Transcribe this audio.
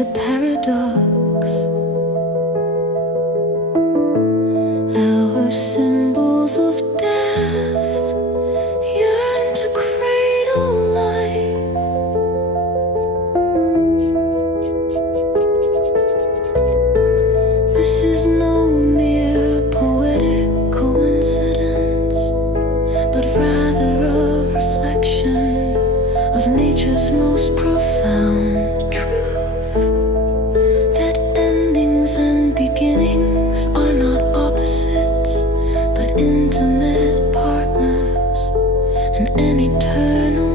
a paradox. Our symbols of death yearn to cradle life. This is no mere poetic coincidence, but rather a reflection of nature's most profound truth, that endings and beginnings are not opposites, but intimate partners in an eternal